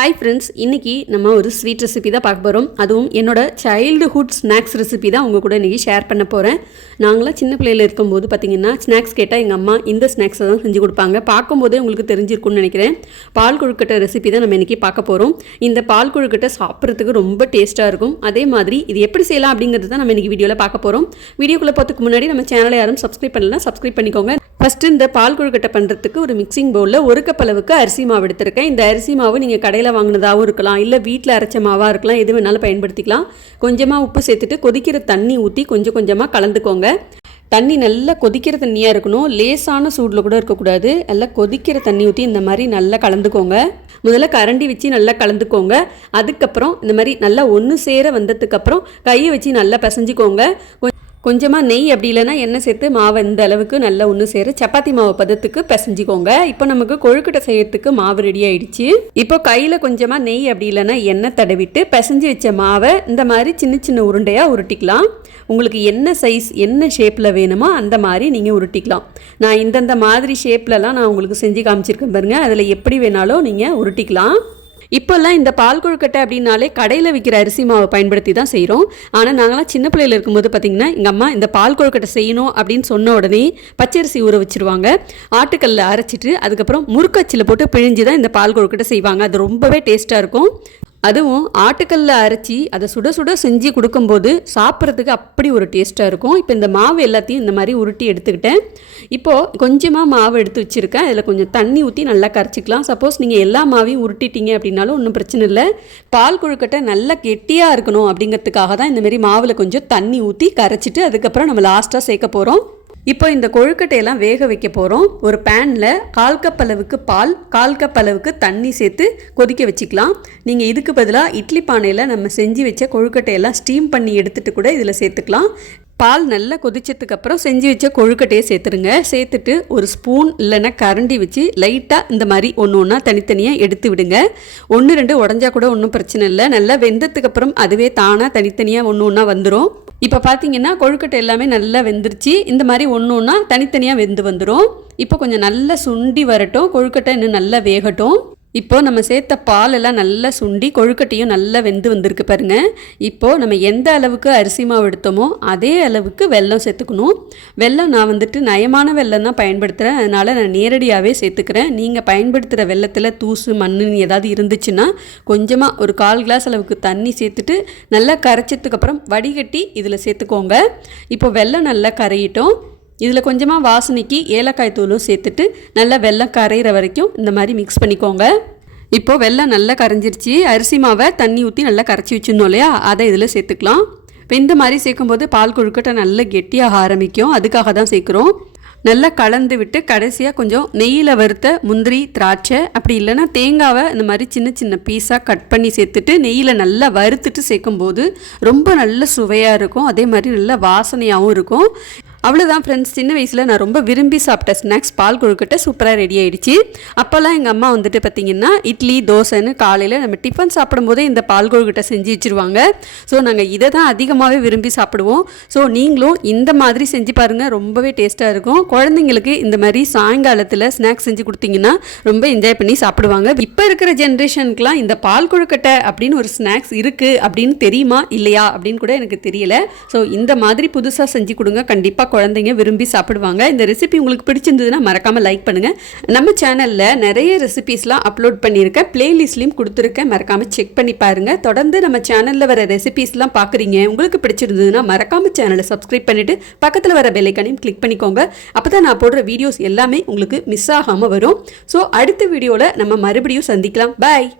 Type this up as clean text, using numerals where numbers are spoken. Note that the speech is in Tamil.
ஹாய் ஃப்ரெண்ட்ஸ், இன்றைக்கி நம்ம ஒரு ஸ்வீட் ரெசிபி தான் பார்க்க போகிறோம். அதுவும் என்னோட சைல்டுஹுட் ஸ்நாக்ஸ் ரெசிபி தான் உங்கள் கூட இன்றைக்கி ஷேர் பண்ண போகிறேன். நாங்களாம் சின்ன பிள்ளையில் இருக்கும்போது பார்த்திங்கன்னா ஸ்நாக்ஸ் கேட்டால் எங்கள் அம்மா இந்த ஸ்நாக்ஸை தான் செஞ்சு கொடுப்பாங்க. பார்க்கும்போதே உங்களுக்கு தெரிஞ்சிருக்குன்னு நினைக்கிறேன். பால் கொழுக்கட்டை ரெசிபி தான் நம்ம இன்றைக்கி பார்க்க போகிறோம். இந்த பால் கொழுக்கட்டை சாப்பிட்றதுக்கு ரொம்ப டேஸ்ட்டாக இருக்கும். அதே மாதிரி இது எப்படி செய்யலாம் அப்படிங்கிறது தான் நம்ம இன்றைக்கி வீடியோவில் பார்க்க போகிறோம். வீடியோக்குள்ளே போகிறதுக்கு முன்னாடி நம்ம சேனலை யாரும் சப்ஸ்கிரைப் பண்ணலாம், சப்ஸ்கிரைப் பண்ணிக்கோங்க. ஃபஸ்ட்டு இந்த பால் கொழுக்கட்டை பண்ணுறதுக்கு ஒரு மிக்சிங் பவுலில் 1 கப் அளவுக்கு அரிசி மாவு எடுத்திருக்கேன். இந்த அரிசி மாவு நீங்கள் கடையில் வாங்கினதாகவும் இருக்கலாம், இல்லை வீட்டில் அரைச்ச மாவாக இருக்கலாம், எது வேணாலும் பயன்படுத்திக்கலாம். கொஞ்சமாக உப்பு சேர்த்துட்டு கொதிக்கிற தண்ணி ஊற்றி கொஞ்சம் கொஞ்சமாக கலந்துக்கோங்க. தண்ணி நல்லா கொதிக்கிற தண்ணியாக இருக்கணும், லேசான சூடில் கூட இருக்கக்கூடாது. நல்லா கொதிக்கிற தண்ணி ஊற்றி இந்த மாதிரி நல்லா கலந்துக்கோங்க. முதல்ல கரண்டி வச்சு நல்லா கலந்துக்கோங்க. அதுக்கப்புறம் இந்த மாதிரி நல்லா ஒன்று சேர வந்ததுக்கப்புறம் கையை வச்சு நல்லா பிசைஞ்சிக்கோங்க. கொஞ்சமாக நெய் அப்படி இல்லைன்னா எண்ணெய் சேர்த்து மாவை இந்த அளவுக்கு நல்லா ஒன்று சேர சப்பாத்தி மாவு பதத்துக்கு பிசைஞ்சிக்கோங்க. இப்போ நமக்கு கொழுக்கட்டை செய்யறதுக்கு மாவு ரெடி ஆயிடுச்சு. இப்போ கையில் கொஞ்சமாக நெய் அப்படி இல்லைன்னா எண்ணெய் தடவிட்டு பிசைஞ்சு வச்ச மாவை இந்த மாதிரி சின்ன சின்ன உருண்டையாக உருட்டிக்கலாம். உங்களுக்கு என்ன சைஸ் என்ன ஷேப்பில் வேணுமோ அந்த மாதிரி நீங்கள் உருட்டிக்கலாம். நான் இந்தந்த மாதிரி ஷேப்லலாம் நான் உங்களுக்கு செஞ்சு காமிச்சிருக்கேன் பாருங்கள். அதில் எப்படி வேணாலும் நீங்கள் உருட்டிக்கலாம். இப்போல்லாம் இந்த பால் கொழுக்கட்டை அப்படின்னாலே கடையில் விற்கிற அரிசி மாவை பயன்படுத்தி தான் செய்கிறோம். ஆனால் நாங்களாம் சின்ன பிள்ளையில் இருக்கும்போது பார்த்திங்கன்னா எங்கள் அம்மா இந்த பால் கொழுக்கட்டை செய்யணும் அப்படின்னு சொன்ன உடனே பச்சரிசி ஊற வச்சுருவாங்க. ஆட்டுக்கல்லில் அரைச்சிட்டு அதுக்கப்புறம் முறுக்கச்சில் போட்டு பிழிஞ்சு தான் இந்த பால் கொழுக்கட்டை செய்வாங்க. அது ரொம்பவே டேஸ்ட்டாக இருக்கும். அதுவும் ஆட்டுக்கல்லில் அரைச்சி அதை சுட சுட செஞ்சு கொடுக்கும்போது சாப்பிட்றதுக்கு அப்படி ஒரு டேஸ்ட்டாக இருக்கும். இப்போ இந்த மாவு எல்லாத்தையும் இந்த மாதிரி உருட்டி எடுத்துக்கிட்டேன். இப்போது கொஞ்சமாக மாவு எடுத்து வச்சுருக்கேன். அதில் கொஞ்சம் தண்ணி ஊற்றி நல்லா கரைச்சிக்கலாம். சப்போஸ் நீங்கள் எல்லா மாவையும் உருட்டிட்டீங்க அப்படின்னாலும் ஒன்றும் பிரச்சனை இல்லை. பால் கொழுக்கட்டை நல்லா கெட்டியாக இருக்கணும் அப்படிங்கிறதுக்காக தான் இந்தமாரி மாவில் கொஞ்சம் தண்ணி ஊற்றி கரைச்சிட்டு அதுக்கப்புறம் நம்ம லாஸ்ட்டாக சேர்க்க போகிறோம். இப்போ இந்த கொழுக்கட்டையெல்லாம் வேக வைக்க போகிறோம். ஒரு பேனில் 1/4 கப் அளவுக்கு பால், 1/4 கப் அளவுக்கு தண்ணி சேர்த்து கொதிக்க வச்சுக்கலாம். நீங்கள் இதுக்கு பதிலாக இட்லி பானையில் நம்ம செஞ்சு வச்ச கொழுக்கட்டையெல்லாம் ஸ்டீம் பண்ணி எடுத்துகிட்டு கூட இதில் சேர்த்துக்கலாம். பால் நல்லா கொதிச்சதுக்கப்புறம் செஞ்சு வச்ச கொழுக்கட்டையை சேர்த்துருங்க. சேர்த்துட்டு ஒரு ஸ்பூன் இல்லைன்னா கரண்டி வச்சு லைட்டாக இந்த மாதிரி ஒன்று ஒன்றா தனித்தனியாக எடுத்து விடுங்க. 1-2 உடஞ்சா கூட ஒன்றும் பிரச்சனை இல்லை. நல்லா வெந்ததுக்கப்புறம் அதுவே தானாக தனித்தனியாக ஒன்று ஒன்றா வந்துடும். இப்போ பார்த்தீங்கன்னா கொழுக்கட்டை எல்லாமே நல்லா வெந்துருச்சு. இந்த மாதிரி ஒன்று ஒன்றா தனித்தனியாக வெந்து வந்துடும். இப்போ கொஞ்சம் நல்லா சுண்டி வரட்டும், கொழுக்கட்டை இன்னும் நல்லா வேகட்டும். இப்போது நம்ம சேர்த்த பால் எல்லாம் நல்லா சுண்டி கொழுக்கட்டையும் நல்லா வெந்து வந்திருக்கு பாருங்கள். இப்போது நம்ம எந்த அளவுக்கு அரிசி மாவு எடுத்தோமோ அதே அளவுக்கு வெல்லம் சேர்த்துக்கணும். வெல்லம் நான் நயமான வெல்லம் தான் பயன்படுத்துகிறேன், அதனால் நான் நேரடியாகவே சேர்த்துக்கிறேன். நீங்கள் பயன்படுத்துகிற வெல்லத்தில் தூசு மண்ணுன்னு ஏதாவது இருந்துச்சுன்னா கொஞ்சமாக ஒரு 1/4 கிளாஸ் அளவுக்கு தண்ணி சேர்த்துட்டு நல்லா கரைச்சதுக்கப்புறம் வடிகட்டி இதில் சேர்த்துக்கோங்க. இப்போ வெல்லம் நல்லா கரையிட்டோம். இதில் கொஞ்சமாக வாசனைக்கு ஏலக்காய் தூளும் சேர்த்துட்டு நல்லா வெல்லம் கரையிற வரைக்கும் இந்த மாதிரி மிக்ஸ் பண்ணிக்கோங்க. இப்போது வெல்லம் நல்லா கரைஞ்சிருச்சு. அரிசி மாவை தண்ணி ஊற்றி நல்லா கரைச்சி வச்சுருந்தோம் இல்லையா, அதை இதில் சேர்த்துக்கலாம். இப்போ இந்த மாதிரி சேர்க்கும்போது பால் கொழுக்கட்டை நல்லா கெட்டியாக ஆரம்பிக்கும், அதுக்காக தான் சேர்க்குறோம். நல்லா கலந்து விட்டு கடைசியாக கொஞ்சம் நெய்யில் வறுத்த முந்திரி, திராட்சை அப்படி இல்லைன்னா தேங்காவை இந்த மாதிரி சின்ன சின்ன பீஸாக கட் பண்ணி சேர்த்துட்டு நெய்யில் நல்லா வறுத்துட்டு சேர்க்கும்போது ரொம்ப நல்ல சுவையாக இருக்கும். அதே மாதிரி நல்ல வாசனையாகவும் இருக்கும். அவ்வளோதான் ஃப்ரெண்ட்ஸ், சின்ன வயசில் நான் ரொம்ப விரும்பி சாப்பிட்ட ஸ்நாக்ஸ் பால் கொழுக்கட்டை சூப்பராக ரெடி ஆகிடுச்சு. அப்போல்லாம் எங்கள் அம்மா பார்த்திங்கன்னா இட்லி தோசைன்னு காலையில் நம்ம டிஃபன் சாப்பிடும்போதே இந்த பால் கொழுக்கட்டை செஞ்சு வச்சுருவாங்க. ஸோ நாங்கள் இதை தான் அதிகமாகவே விரும்பி சாப்பிடுவோம். ஸோ நீங்களும் இந்த மாதிரி செஞ்சு பாருங்கள், ரொம்பவே டேஸ்ட்டாக இருக்கும். குழந்தைங்களுக்கு இந்த மாதிரி சாயங்காலத்தில் ஸ்நாக்ஸ் செஞ்சு கொடுத்தீங்கன்னா ரொம்ப என்ஜாய் பண்ணி சாப்பிடுவாங்க. இப்போ இருக்கிற ஜென்ரேஷனுக்குலாம் இந்த பால் கொழுக்கட்டை அப்படின்னு ஒரு ஸ்நாக்ஸ் இருக்குது அப்படின்னு தெரியுமா இல்லையா அப்படின்னு கூட எனக்கு தெரியல. ஸோ இந்த மாதிரி புதுசாக செஞ்சு கொடுங்க, கண்டிப்பாக குழந்தைங்க விரும்பி சாப்பிடுவாங்க. இந்த ரெசிபி உங்களுக்கு பிடிச்சிருந்ததுன்னா மறக்காமல் லைக் பண்ணுங்கள். நம்ம சேனலில் நிறைய ரெசிபிஸ்லாம் அப்லோட் பண்ணியிருக்கேன், பிளேலிஸ்ட்லையும் கொடுத்துருக்கேன், மறக்காமல் செக் பண்ணி பாருங்கள். தொடர்ந்து நம்ம சேனலில் வர ரெசிபிஸ்லாம் பார்க்குறீங்க, உங்களுக்கு பிடிச்சிருந்ததுன்னா மறக்காமல் சேனலை சப்ஸ்கிரைப் பண்ணிவிட்டு பக்கத்தில் வர பெல் ஐகானையும் கிளிக் பண்ணிக்கோங்க. அப்போ தான் நான் போடுற வீடியோஸ் எல்லாமே உங்களுக்கு மிஸ் ஆகாமல் வரும். ஸோ அடுத்த வீடியோவில் நம்ம மறுபடியும் சந்திக்கலாம். பாய்.